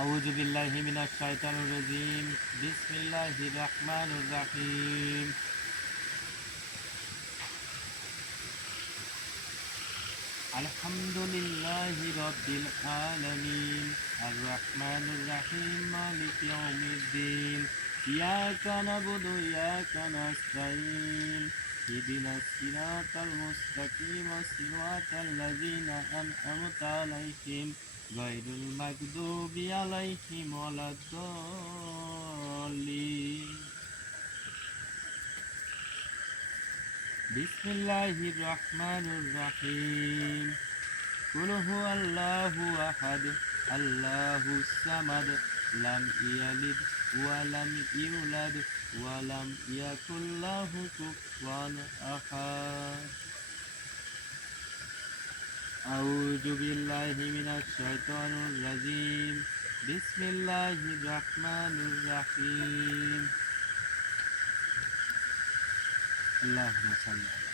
আউযু বিল্লাহি মিনাশ শাইতানির রাজিম। বিসমিল্লাহির রাহমানির রাহিম। আলহামদুলিল্লাহি রাব্বিল আলামিন। আর রাহমানির রাহিম। মালিকি ইয়াউমিদ্দিন। ইয়াকা না'বুদু ওয়া ইয়াকা নাস্তাঈন। ইহদিনাস সিরাতাল মুস্তাকিম সিরাতাল লাযিনা আন'আমতা আলাইহিম গায়রুল মাগদুবি আলাইহিম ওয়ালাদ-দাল্লিন। বিসমিল্লাহির রাহমানির রাহিম। কুল হুয়াল্লাহু আহাদ, আল্লাহুস সামাদ, লাম ইয়ালিদ ওয়া লাম ইউলাদ ওয়া লাম ইয়াকুল লাহু কুফুয়ান আহাদ। আউযু বিল্লাহি মিনাশ শাইতানির রাজিম। বিসমিল্লাহির রাহমানির রাহিম। আল্লাহুম্মা সাল্লি আলা।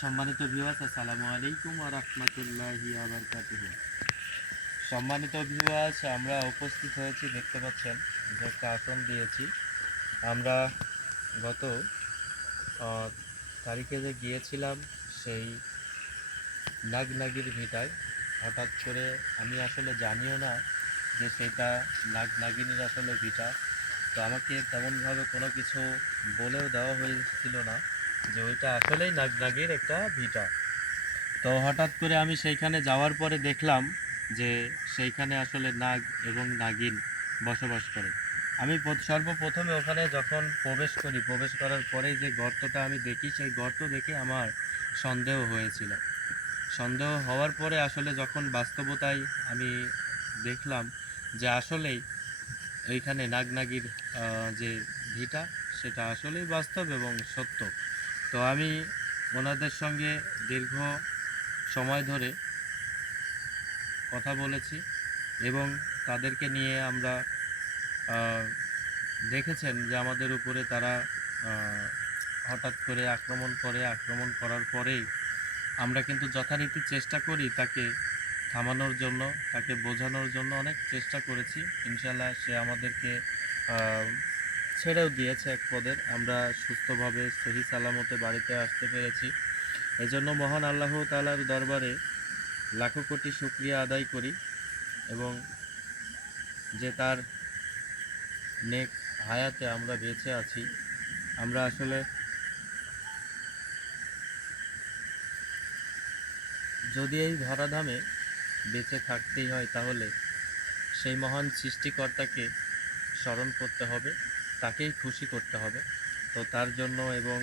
সম্মানিত ভিউয়ার্স, আসসালামু আলাইকুম ওয়া রাহমাতুল্লাহি ওয়া বারাকাতুহু। সম্মানিত ভিউয়ার্স, আমরা উপস্থিত হয়েছি, দেখতে পাচ্ছেন যে একটা আসন দিয়েছি। আমরা গত তারিখে যে গিয়েছিলাম সেই নাগনাগির ভিটায়, হঠাৎ করে আমি আসলে জানিও না যে সেটা নাগনাগিনীর আসলে ভিটা। তো আমাকে তেমনভাবে কোনো কিছু বলেও দেওয়া হয়েছিল না যে ওইটা আসলেই নাগনাগির একটা ভিটা। তো হঠাৎ করে আমি সেইখানে যাওয়ার পরে দেখলাম যে সেইখানে আসলে নাগ এবং নাগিন বসবাস করে। আমি সর্বপ্রথমে ওখানে যখন প্রবেশ করার পরেই যে গর্তটা আমি দেখি, সেই গর্ত দেখে আমার সন্দেহ হয়েছিল। সন্দেহ হওয়ার পরে আসলে যখন বাস্তবতায় আমি দেখলাম যে আসলেই এইখানে নাগনাগির যে ভিটা, সেটা আসলেই বাস্তব এবং সত্য। তো আমি ওনাদের সঙ্গে দীর্ঘ সময় ধরে কথা বলেছি এবং তাদেরকে নিয়ে আমরা দেখেছেন যে আমাদের উপরে তারা হঠাৎ করে আক্রমণ করার পরেই আমরা কিন্তু যথারীতি চেষ্টা করি তাকে থামানোর জন্য, তাকে বোঝানোর জন্য অনেক চেষ্টা করেছি। ইনশাল্লাহ সে আমাদেরকে ছেড়েও দিয়েছে এক পদের। আমরা সুস্থভাবে সহি সালামতে বাড়িতে আসতে পেরেছি। এজন্য মহান আল্লাহ তাআলার দরবারে লাখো কোটি শুকরিয়া আদায় করি এবং যে তার নেক হায়াতে আমরা বেঁচে আছি। আমরা আসলে যদি এই ধরাধামে বেঁচে থাকতেই হয়, তাহলে সেই মহান সৃষ্টিকর্তাকে স্মরণ করতে হবে, তাকেই খুশি করতে হবে। তো তার জন্য এবং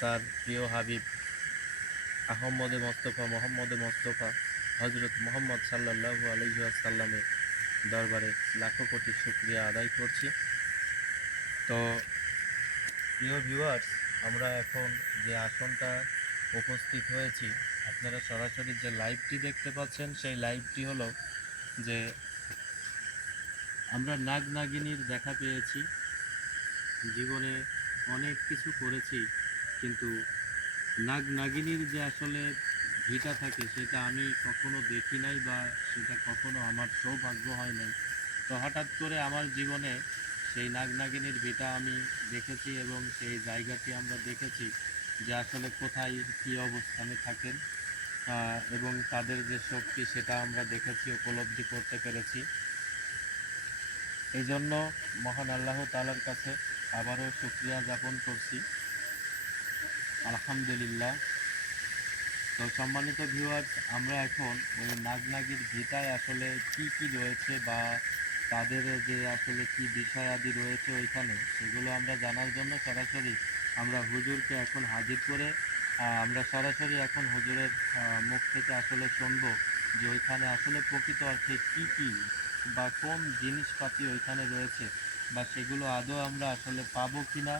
তার প্রিয় হাবিব মোহাম্মদে মোস্তফা হজরত মোহাম্মদ সাল্লাল্লাহু আলাইহি ওয়াসাল্লামের দরবারে লাখো কোটি শুকরিয়া আদায় করছি। তো প্রিয় ভিউয়ার্স, আমরা এখন যে আসনটা উপস্থিত হয়েছি, আপনারা সরাসরি যে লাইভটি দেখতে পাচ্ছেন, সেই লাইভটি হলো যে আমরা নাগনাগিনীর দেখা পেয়েছি। জীবনে অনেক কিছু করেছি, কিন্তু নাগনাগিনীর যে আসলে ভিটা থাকে সেটা আমি কখনো দেখি নাই, বা সেটা কখনো আমার সৌভাগ্য হয় নাই। তো হঠাৎ করে আমার জীবনে সেই নাগনাগিনীর ভিটা আমি দেখেছি এবং সেই জায়গাটি আমরা দেখেছি যে আসলে কোথায় কী অবস্থানে থাকেন, এবং তাদের যে শক্তি সেটা আমরা দেখেছি, উপলব্ধি করতে পেরেছি। এই জন্য মহান আল্লাহ তাআলার কাছে আবারও শুকরিয়া জ্ঞাপন করছি, আলহামদুলিল্লাহ। তো সম্মানিত ভিউয়ার্স, আমরা এখন ওই নাগনাগির ভিটায় আসলে কি কি রয়েছে বা তাদের যে আসলে কি বিষয় আদি রয়েছে ওইখানে, সেগুলো আমরা জানার জন্য সরাসরি আমরা হুজুরকে এখন হাজির করে আমরা সরাসরি এখন হুজুরের মুখ থেকে আসলে শুনবো যে ওইখানে আসলে প্রকৃত অর্থে কী কী বা কোন জিনিসপাতি ওইখানে রয়েছে বা সেগুলো আদৌ আমরা আসলে পাবো কি না,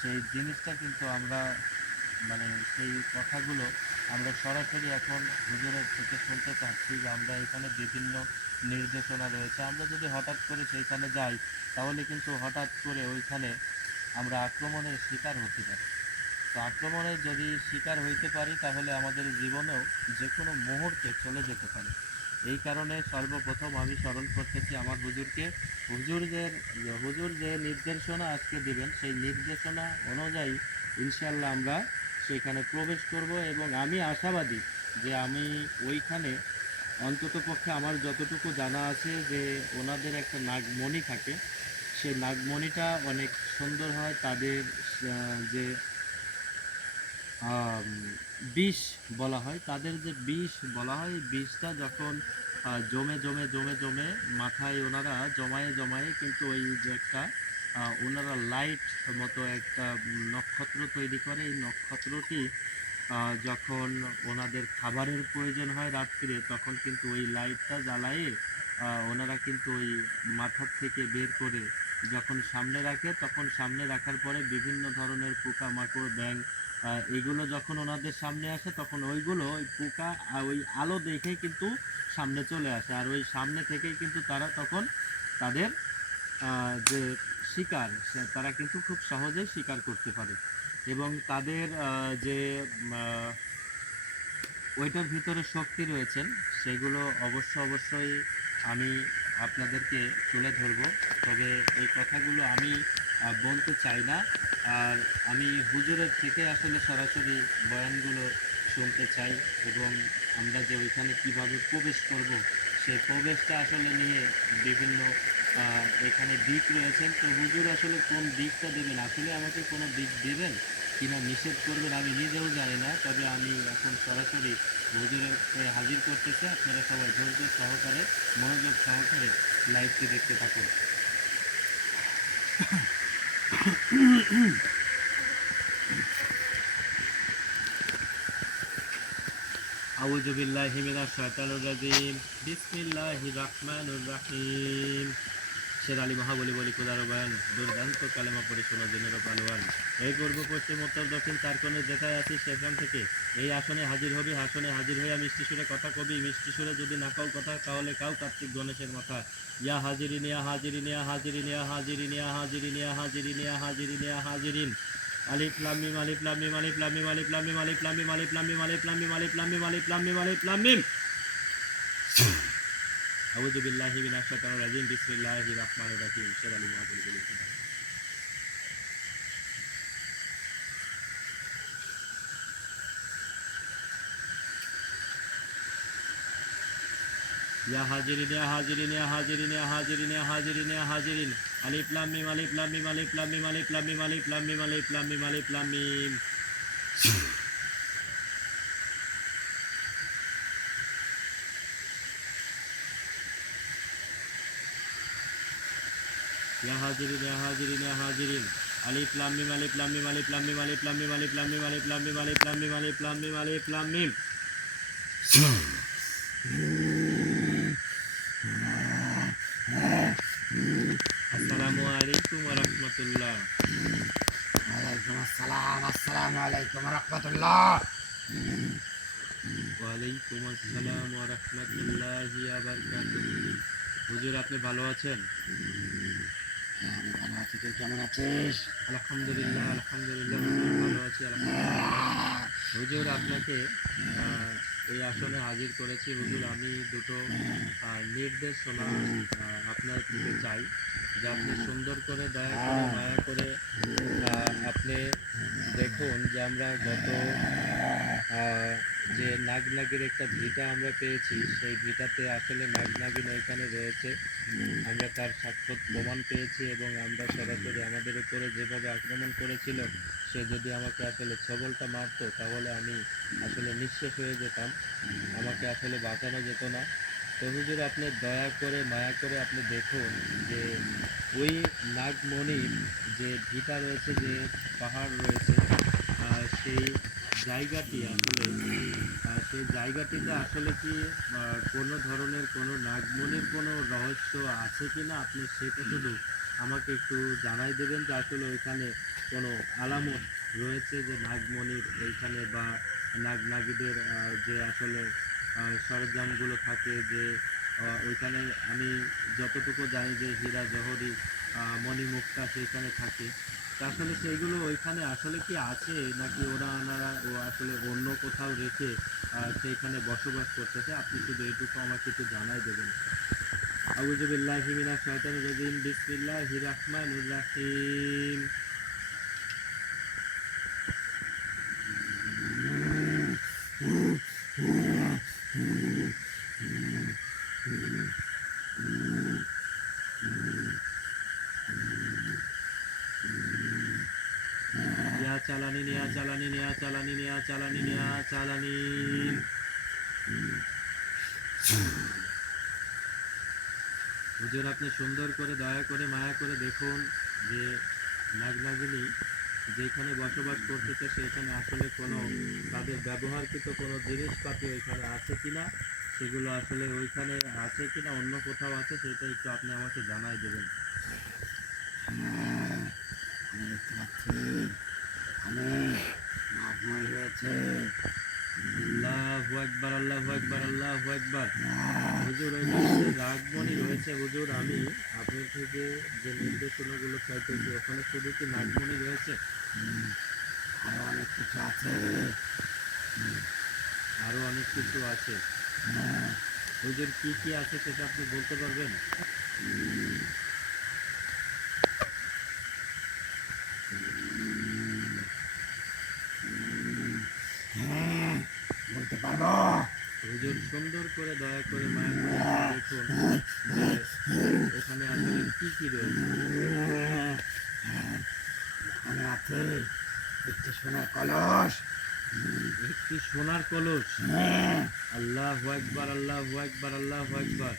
সেই জিনিসটা কিন্তু আমরা মানে সেই কথাগুলো আমরা সরাসরি এখন হুজুরের থেকে শুনতে চাচ্ছি যে আমরা এখানে বিভিন্ন নির্দেশনা রয়েছে। আমরা যদি হঠাৎ করে সেইখানে যাই তাহলে কিন্তু হঠাৎ করে ওইখানে আমরা আক্রমণের শিকার হতে পারি। তো আক্রমণের যদি শিকার হইতে পারি তাহলে আমাদের জীবনেও যে কোনো মুহূর্তে চলে যেতে পারে। এই কারণে সর্বপ্রথম আমি স্মরণ করতেছি আমার হুজুরকে। হুজুর যে নির্দেশনা আজকে দিবেন সেই নির্দেশনা অনুযায়ী ইনশাল্লাহ আমরা সেখানে প্রবেশ করব এবং আমি আশাবাদী যে আমি ওইখানে অন্ততপক্ষে আমার যতটুকু জানা আছে যে ওনাদের একটা নাগমণি থাকে, সেই নাগমণিটা অনেক সুন্দর হয়। তাদের যে আম বিষ বলা হয়, তাদের যে বিষ বলা হয়, এই বিষটা যখন জমে, জমে, জমে, জমে মাথায় ওনারা জমায়ে, জমায়ে কিন্তু ওই যে একটা ওনারা লাইট মতো একটা নক্ষত্র তৈরি করে। এই নক্ষত্রটি যখন ওনাদের খাবারের প্রয়োজন হয় রাত্তিরে, তখন কিন্তু ওই লাইটটা জ্বালায়ে ওনারা কিন্তু ওই মাথার থেকে বের করে যখন সামনে রাখে, তখন সামনে রাখার পরে বিভিন্ন ধরনের পোকামাকড়, ব্যাঙ এগুলো যখন ওনাদের সামনে আসে তখন ওইগুলো ওই পোকা ওই আলো দেখে কিন্তু সামনে চলে আসে। আর ওই সামনে থেকেই কিন্তু তারা তখন তাদের যে শিকার তারা কিন্তু খুব সহজেই শিকার করতে পারে। এবং তাদের যে ওইটার ভিতরে শক্তি রয়েছেন সেগুলো অবশ্যই আমি আপনাদেরকে তুলে ধরব। তবে এই কথাগুলো আমি বলতে চাই না। আর আমি হুজুরের থেকে আসলে সরাসরি বয়ানগুলো শুনতে চাই এবং আমরা যে ওইখানে কিভাবে প্রবেশ করব সেই প্রবেশটা আসলে নিয়ে বিভিন্ন এখানে দিক রয়েছেন। তো হুজুর আসলে কোন দিকটা দেবেন, আসলে আমাকে কোনো দিক দেবেন কিনা নিষেধ করবেন আমি নিজেও জানি না। তবে আমি এখন সরাসরি হুজুরের হাজির করতেছি। আপনারা সবাই ধৈর্য সহকারে মনোযোগ সহকারে লাইভটি দেখতে থাকুন। আউযু বিল্লাহি মিনাশ শাইতানির রাজিম। বিসমিল্লাহির রাহমানির রাহিম। শের আলী মহাবলী বলি খোদার বয়ান, দুর্দান্ত কালেমা পড়ে শোনো দিনের পালোয়ান। এই পূর্ব পশ্চিম উত্তর দক্ষিণ চার কোণে যেথায় আছি সেখান থেকে এই আসনে হাজির হবি, আসনে হাজির হইয়া মিষ্টি সুরে কথা কবি। মিষ্টি সুরে যদি না কাউ কথা তাহলে কাউ কার্তিক গণেশের মাথা। ইয়া হাজিরিন, ইয়া হাজিরিন, ইয়া হাজিরিন, ইয়া হাজিরিন, ইয়া হাজিরিন, ইয়া হাজিরিন, ইয়া হাজিরিন, ইয়া হাজিরিন। আলিফ লাম মিম, আলিফ লাম মিম, আলিফ লাম মিম, আলিফ লাম মিম, আলিফ লাম মিম, আলিফ লাম মিম, আলিফ লাম মিম, আলিফ লাম মিম, আলিফ লাম মিম, আলিফ লাম মিম। আউযু বিল্লাহি মিনাশ শাইতানির রাজিম। বিসমিল্লাহির রাহমানির রাহিম। শের আলী মহাবলী বলি খোদা। ইয়া হাজিরিন, ইয়া হাজিরিন, ইয়া হাজিরিন, ইয়া হাজিরিন, ইয়া হাজিরিন, ইয়া হাজিরিন। আলিফ লাম মিম, আলিফ লাম মিম, আলিফ লাম মিম, আলিফ লাম মিম, আলিফ লাম মিম, আলিফ লাম মিম, আলিফ লাম মিম। ইয়া হাজিরিন, ইয়া হাজিরিন, ইয়া হাজিরিন। আলিফ লাম মিম, আলিফ লাম মিম, আলিফ লাম মিম, আলিফ লাম মিম, আলিফ লাম মিম, আলিফ লাম মিম, আলিফ লাম মিম, আলিফ লাম মিম, আলিফ লাম মিম। আসসালামু আলাইকুম ওয়া রাহমাতুল্লাহ। ওয়ালাইকুম আসসালাম। আসসালামু আলাইকুম রহমতুল্লাহ। ওয়ালাইকুম আসসালাম ওয়া রাহমাতুল্লাহি ওয়া বারাকাতুহু। হুজুর আপনি ভালো আছেন? আমি ভালো আছি, তুই কেমন আছিস? আলহামদুলিল্লাহ, আলহামদুলিল্লাহ হুজুর ভালো আছি আলহামদুলিল্লাহ। হুজুর আপনাকে এই আসনে হাজির করেছি হুজুর। আমি দুটো নির্দেশনা আপনার থেকে চাই যে আপনি সুন্দর করে দয়া করে মায়া করে আপনি দেখুন যে আমরা গত যে নাগনাগির একটা ভিটা আমরা পেয়েছি সেই ভিটাতে আসলে নাগনাগিন ওইখানে রয়েছে। আমরা তার সাক্ষ্য প্রমাণ পেয়েছি এবং আমরা সরাসরি আমাদের উপরে যেভাবে আক্রমণ করেছিল সে যদি আমাকে আসলে ছবলটা মারতো তাহলে আমি আসলে নিঃশেষ হয়ে যেতাম, আমাকে আসলে বাঁচানো যেত না। তো হুজুর আপনি দয়া করে মায়া করে আপনি দেখুন যে ওই নাগমণির যে ভিটা রয়েছে, যে পাহাড় রয়েছে, সেই জায়গাটি আসলে সেই জায়গাটিতে আসলে কি কোনো ধরনের কোনো নাগমণির কোনো রহস্য আছে কি না আপনি সেটা শুধু আমাকে একটু জানাই দেবেন যে আসলে ওইখানে কোনো আলামত রয়েছে যে নাগমণির ওইখানে বা নাগনাগীদের যে আসলে সরঞ্জামগুলো থাকে যে ওইখানে আমি যতটুকু জানি যে হীরা জহরি মণিমুক্তা সেইখানে থাকে তা আসলে সেইগুলো ওইখানে আসলে কি আছে নাকি ওনারা ও আসলে অন্য কোথাও রেখে সেইখানে বসবাস করতেছে আপনি শুধু এটুকু আমাকে একটু জানাই দেবেন। আউযু বিল্লাহি মিনাশ শাইতানির রাজিম বিসমিল্লাহির রাহমানির রাহিম। নিয়া চালানি নিয়া চালানি নিয়া চালানি নিয়া চালানি নিয়া চালানি। হুজুর আপনি সুন্দর করে দয়া করে মায়া করে দেখুন যে নাগনাগিনী যেখানে বসবাস করতেছে সেখানে আসলে কোনো তাদের ব্যবহারকৃত কোনো জিনিসপাতি ওইখানে আছে কিনা সেগুলো আসলে ওইখানে আছে কিনা অন্য কোথাও আছে সেটা একটু আপনি আমাকে জানাই দেবেন। হ্যাঁ, আমি দেখতে পাচ্ছি আমি নাগময় রয়েছে। আল্লাহু আকবার আল্লাহু আকবার আল্লাহু আকবার। হ্যাঁ, হুজুর ওইখানে যে নাগমণি রয়েছে হুজুর আমি আপনার থেকে যে নির্দেশনাগুলো চাইতেছি ওখানে শুধু কি নাগমণি রয়েছে আরো অনেক কিছু আছে। আরো অনেক কিছু আছে? হ্যাঁ, হুজুর কি কি আছে সেটা আপনি বলতে পারবেন? হ্যাঁ, বলতে পারবো। হুজুর সুন্দর করে দয়া করে মায়া করে একটু দেখুন যে এখানে আসলে কি কি রয়েছে। এখানে আছে একটি সোনার কলস। একটি সোনার কলস। হ্যাঁ, আল্লাহু আকবার আল্লাহু আকবার আল্লাহু আকবার।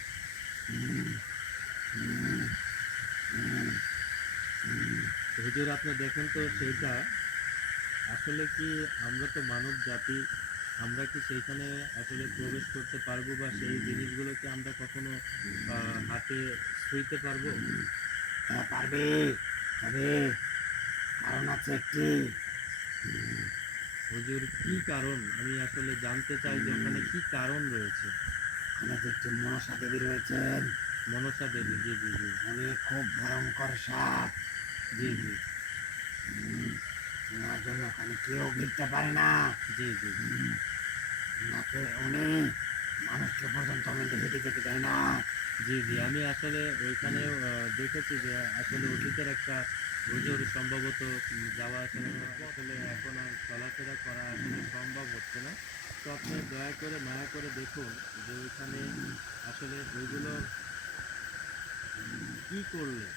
হুজুর আপনি দেখেন তো সেইটা আসলে কি আমরা তো মানব জাতি আমরা কি সেইখানে আসলে প্রবেশ করতে পারবো বা সেই জিনিসগুলোকে আমরা কখনো হাতে ছুঁইতে পারবো? হ্যাঁ পারবে। তবে কারণ আছে একটি। হুজুর কি কারণ আমি আসলে জানতে চাই যে ওখানে কি কারণ রয়েছে। ওখানে যে একটি মনসা দেবী রয়েছেন। মনসা দেবী, জি জি জি। উনি খুব ভয়ঙ্কর সাপ। জি জি ওনার জন্য ওখানে কেউ ভিড়তে পারে না। জি জি ওনাকে উনি মানুষকে পর্যন্ত আমাদের হেঁটে যেতে দেয় না। জি জি আমি আসলে ওইখানে দেখেছি যে আসলে অতীতের একটা হুজুর সম্ভবত যাওয়া আসা আসলে এখন আর চলাফেরা করা আসলে সম্ভব হচ্ছে না। তো আপনি দয়া করে মায়া করে দেখুন যে ওইখানে আসলে ওইগুলো কি করলে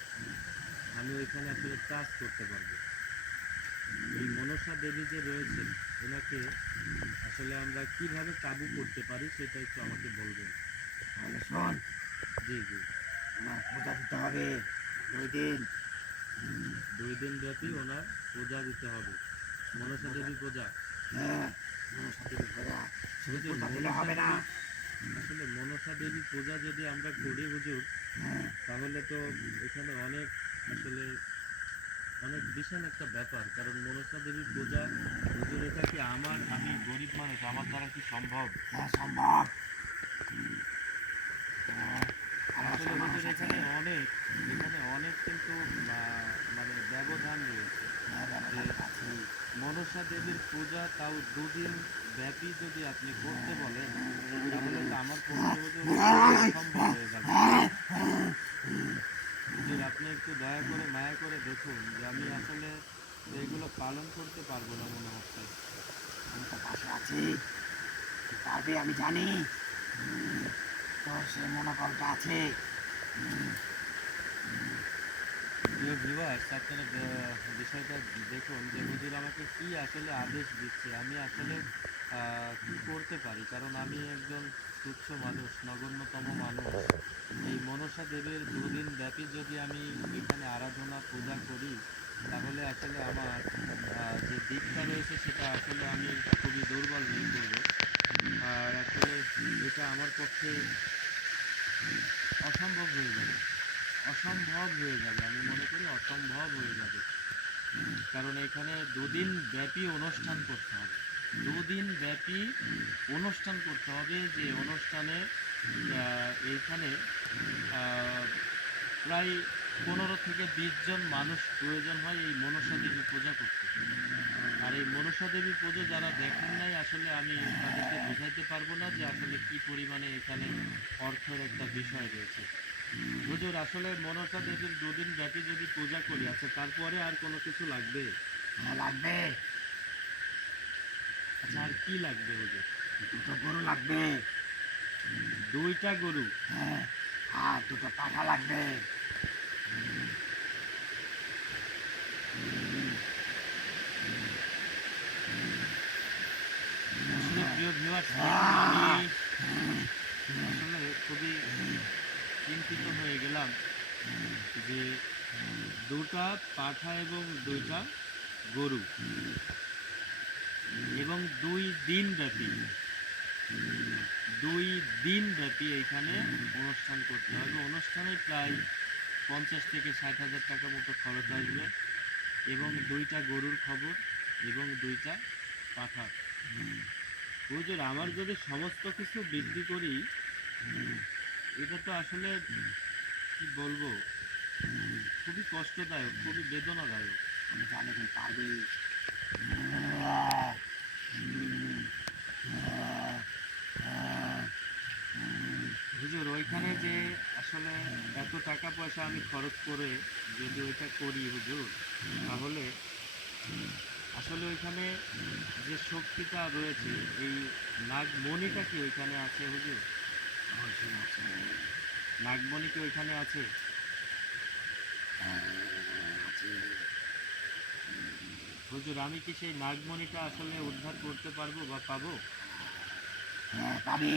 আমি ওইখানে আসলে চাষ করতে পারবো। এই মনসা দেবী যে রয়েছে ওনাকে আসলে আমরা কিভাবে কাবু করতে পারি সেটা একটু আমাকে বলবেন। তাহলে শোন, জি জি ওনার পূজা দিতে হবে 2 দিন। 2 দিন ব্যাপী ওনার পূজা দিতে হবে। মনসা দেবী পূজা। হ্যাঁ, মনসা দেবী পূজা। শুধু হুজুর পূজা দিলে মনসা হবে না। দেবী আসলে মনসা দেবী পূজা যদি আমরা করি হুজুর হ্যাঁ, তাহলে তো এখানে অনেক আসলে অনেক বিশাল একটা ব্যাপার কারণ মনসা দেবী পূজা হুজুর এটা কি আমি গরিব মানুষ আমার দ্বারা কি সম্ভব? হ্যাঁ সম্ভব। হ্যাঁ, আসলে ভালোবাসার মানুষ হুজুর আছে। এখানে অনেক কিন্তু মানে ব্যবধান রয়েছে হ্যাঁ, যে ব্যবধান আছে। মনসা দেবীর পূজা তাও 2 দিন ব্যাপী যদি আপনি করতে বলেন তাহলে তো আমার পক্ষে হুজুর অসম্ভব হয়ে যাবে। হুজুর আপনি একটু দয়া করে মায়া করে দেখুন যে আমি আসলে এগুলো পালন করতে পারবো না মনে হচ্ছে। আমি তো পাশে আছি, তুই পারবি আমি জানি। তোর সেই মনোবলটা আছে। প্রিয় ভিউয়ার্স আপনারা বিষয়টা দেখুন যে হুজুর আমাকে কি আসলে আদেশ দিচ্ছে আমি আসলে কি করতে পারি কারণ আমি একজন তুচ্ছ মানুষ নগণ্যতম মানুষ। এই মনসা দেবীর 2 দিন ব্যাপী যদি আমি এখানে আরাধনা পূজা করি তাহলে আসলে আমার যে দিকটা রয়েছে সেটা আসলে আমি খুবই দুর্বল হয়ে পড়ব। আর আসলে এটা আমার পক্ষে অসম্ভব হয়ে যাবে। অসম্ভব হয়ে যাবে। আমি মনে করি অসম্ভব হয়ে যাবে। কারণ এখানে ২ দিন ব্যাপী অনুষ্ঠান করতে হবে। ২ দিন ব্যাপী অনুষ্ঠান করতে হবে, যে অনুষ্ঠানে এইখানে আ প্রায় ১৫ থেকে ২০ জন মানুষ প্রয়োজন হয় এই মনসা দেবী পূজা করতে। আর এই মনসা দেবী পুজো যারা দেখেন নাই, আসলে আমি তাদেরকে বোঝাইতে পারবো না যে আসলে কি পরিমাণে এখানে অর্থের একটা বিষয় রয়েছে। হুজুর, আসলে মনসা দেবীর ২ দিন ব্যাপী যদি পূজা করি, আচ্ছা তারপরে আর কোনো কিছু লাগবে? হ্যাঁ লাগবে, আচ্ছা আর কি লাগবে হুজুর? দুটো গরু লাগবে। ২ টা গরু। হ্যাঁ, আর দুটো পাঠা লাগবে। আসলে প্রিয় ভিউয়ার্স, এখন আমি আসলে খুবই চিন্তিত হয়ে গেলাম যে ২ টা পাঠা এবং ২ টা গরু এবং ২ দিন ব্যাপী ২ দিন ব্যাপী এইখানে অনুষ্ঠান করতে হবে। অনুষ্ঠানে প্রায় ৫০ থেকে ৬০,০০০ টাকা মতো খরচ আসবে এবং ২ টা গরুর খবর এবং ২ টা পাঠা। হুজুর, আমার যদি সমস্ত কিছু বিক্রি করি, এটা তো আসলে কি বলবো, খুবই কষ্টদায়ক, খুবই বেদনাদায়ক। আমি জানি তুই পারবি। হুজুর, ওইখানে যে আসলে এত টাকা পয়সা আমি খরচ করে যদি ওইটা করি হুজুর, তাহলে আসলে ওইখানে যে শক্তিটা রয়েছে, এই নাগমণিটা কি ওইখানে আছে হুজুর? অবশ্যই আছে। নাগমণি কি ওইখানে আছে? আছে। হুজুর, আমি কি সেই নাগমণিটা আসলে উদ্ধার করতে পারবো বা পাবো? হ্যাঁ পাবি।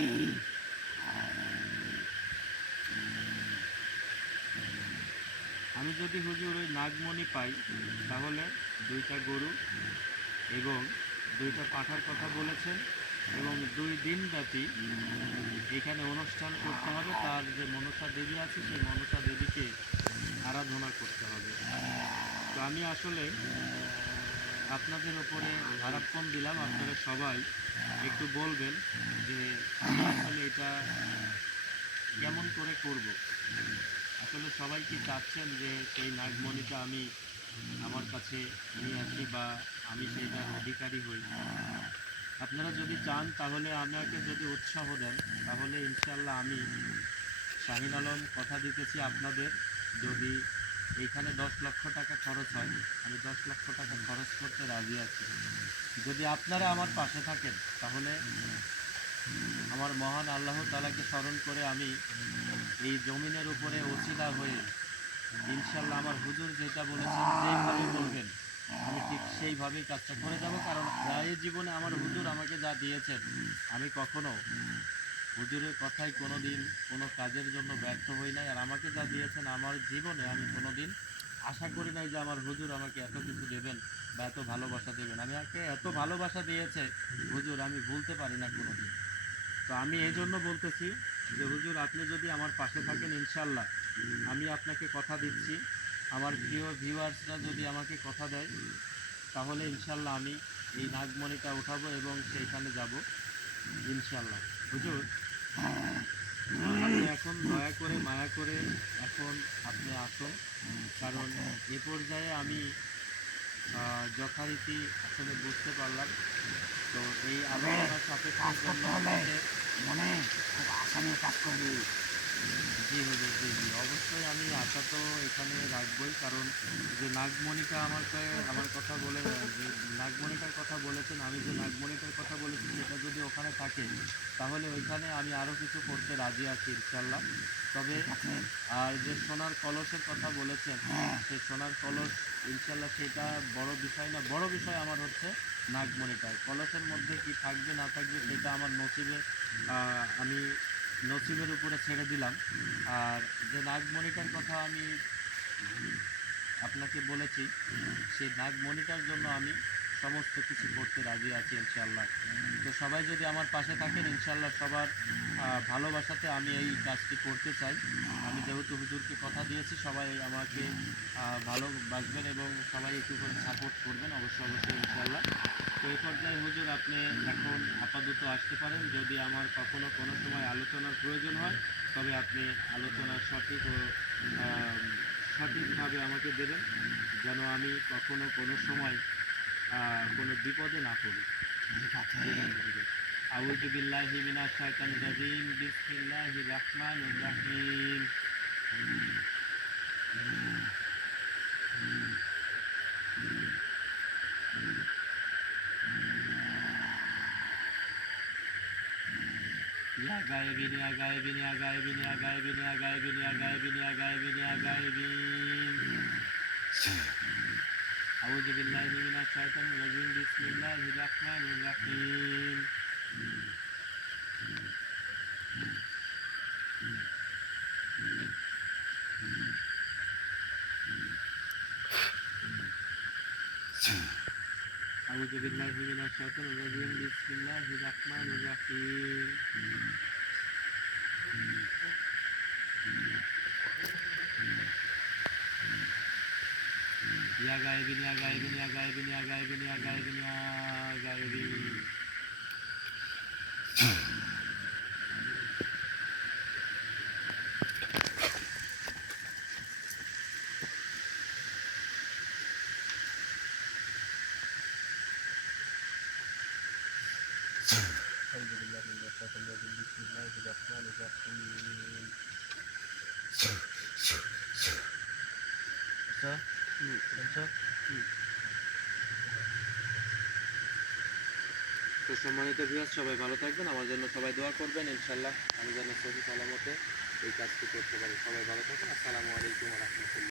আমি যদি হুজুর ওই নাগমণি পাই, তাহলে ২ টা গরু এবং ২ টা পাঁঠার কথা বলেছেন এবং ২ দিন ব্যাপী এখানে অনুষ্ঠান করতে হবে। তার যে মনসা দেবী আছে সেই মনসা দেবীকে আরাধনা করতে হবে। তো আমি আসলে আপনাদের উপরে ভারাক্কম দিলাম। আপনারা সবাই একটু বলবেন যে আমি আসলে এটা কেমন করে করব? আসলে সবাই কি চাচ্ছেন যে সেই নাগমণিটা আমি আমার কাছে নিয়ে আসি বা আমি সেইটার অধিকারী হই? আপনারা যদি চান, তাহলে আমাকে যদি উৎসাহ দেন, তাহলে ইনশাআল্লাহ আমি শাহিন আলম কথা দিতেছি আপনাদের, যদি এইখানে ১০ লক্ষ টাকা খরচ হয়, আমি ১০ লক্ষ টাকা খরচ করতে রাজি আছি। যদি আপনারা আমার পাশে থাকেন, তাহলে আমার মহান আল্লাহ তাআলাকে স্মরণ করে আমি এই জমিনের উপরে ওসিলা হয়ে ইনশাআল্লাহ আমার হুজুর যেটা বলেছেন, যেইভাবে বলবেন আমি ঠিক সেইভাবেই কাজটা করে যাব। কারণ এই জীবনে আমার হুজুর আমাকে যা দিয়েছেন, আমি কখনো হুজুরের কথায় কোনোদিন কোনো কাজের জন্য ব্যর্থ হই নাই। আর আমাকে যা দিয়েছেন আমার জীবনে, আমি কোনোদিন আশা করি নাই যে আমার হুজুর আমাকে এত কিছু দেবেন বা এত ভালোবাসা দেবেন। আমাকে এত ভালোবাসা দিয়েছে হুজুর, আমি ভুলতে পারি না কোনোদিন। তো আমি এইজন্য বলতেছি যে হুজুর, আপনি যদি আমার পাশে থাকেন, ইনশাআল্লাহ আমি আপনাকে কথা দিচ্ছি, আমার প্রিয় ভিউয়ার্সরা যদি আমাকে কথা দেয়, তাহলে ইনশাআল্লাহ আমি এই নাগমণিটা উঠাবো এবং সেইখানে যাব ইনশাআল্লাহ। হুজুর, আপনি এখন দয়া করে মায়া করে এখন আপনি আসুন। কারণ এ পর্যায়ে আমি যথারীতি আসলে বুঝতে পারলাম। তো এই তবে আলোচনা সাপেক্ষের কাজ জন্য করতে হলে আপনাকে মনে খুব আশা নিয়ে কাজ করবি। জি হুজুর, জি, জি। অবশ্যই আমি আশা তো এখানে রাখবই। কারণ যে নাগমণিটা আমাকে আমার কথা বলে যে নাগমণিটার কথা বলেছেন, আমি যে নাগমণিটার কথা বলেছি সেটা যদি ওখানে থাকে, তাহলে ওইখানে আমি আরও কিছু করতে রাজি আছি ইনশাআল্লাহ। তবে ঠিক আছে। আর যে সোনার কলসের কথা বলেছেন, হ্যাঁ সেই সোনার কলস ইনশাআল্লাহ সেটা বড় বিষয় না। বড় বিষয় আমার হচ্ছে নাগমণিটা। কলসের মধ্যে কি থাকবে না থাকবে সেটা আমার নসিবে, আমি নসিবের উপরে ছেড়ে দিলাম। আর যে নাগমণিটার কথা আমি আপনাকে বলেছি, সেই নাগমণিটার জন্য আমি সমস্ত কিছু করতে রাজি আছি ইনশাআল্লাহ। তো সবাই যদি আমার পাশে থাকেন ইনশাআল্লাহ, সবার ভালোবাসাতে আমি এই কাজটি করতে চাই। আমি যেহেতু হুজুরকে কথা দিয়েছি, সবাই আমাকে ভালোবাসবেন এবং সবাই একটু করে সাপোর্ট করবেন অবশ্যই ইনশাআল্লাহ। তো এই পর্যায়ে হুজুর আপনি এখন আপাতত আসতে পারেন। যদি আমার কখনো কোনো সময় আলোচনার প্রয়োজন হয়, তবে আপনি আলোচনার সঠিক ও আম সঠিকভাবে আমাকে দেবেন, যেন আমি কখনো কোনো সময় কোনো বিপদে না পড়ি। ঠিক আছে। ঠিক আছে হুজুর। আউযু বিল্লাহি মিনাশ শাইতানির রাজিম। বিসমিল্লাহির রাহমানির রাহিম। ইয়া গায়েবিন ইয়া গায়েবিন ইয়া গায়েবিন ইয়া গায়েবিন ইয়া গায়েবিন ইয়া গায়েবিন ইয়া গায়েবিন ইয়া গায়েবিন। আউযু বিল্লাহি মিনাশ শাইতানির রাজিম। বিসমিল্লাহির রাহমানির রাহিম। আউযু বিল্লাহি মিনাশ শাইতানির রাজিম। বিসমিল্লাহির রাহমানির রাহিম। ইয়া গায়েবিন ইয়া গায়েবিন ইয়া গায়েবিন ইয়া গায়েবিন ইয়া গায়েবিন ইয়া গায়েবিন। আউযু বিল্লাহি মিনাশ শাইতানির রাজিম। বিসমিল্লাহির রাহমানির রাহিম। আচ্ছা, আচ্ছা। তো সম্মানিত ভিউয়ার্স, সবাই ভালো থাকবেন, আমার জন্য সবাই দোয়া করবেন ইনশাআল্লাহ, আমি যেন সহি সালামতে এই কাজটি করতে পারি। সবাই ভালো থাকুন। আসসালামু আলাইকুম ওয়া রাহমাতুল্লাহ।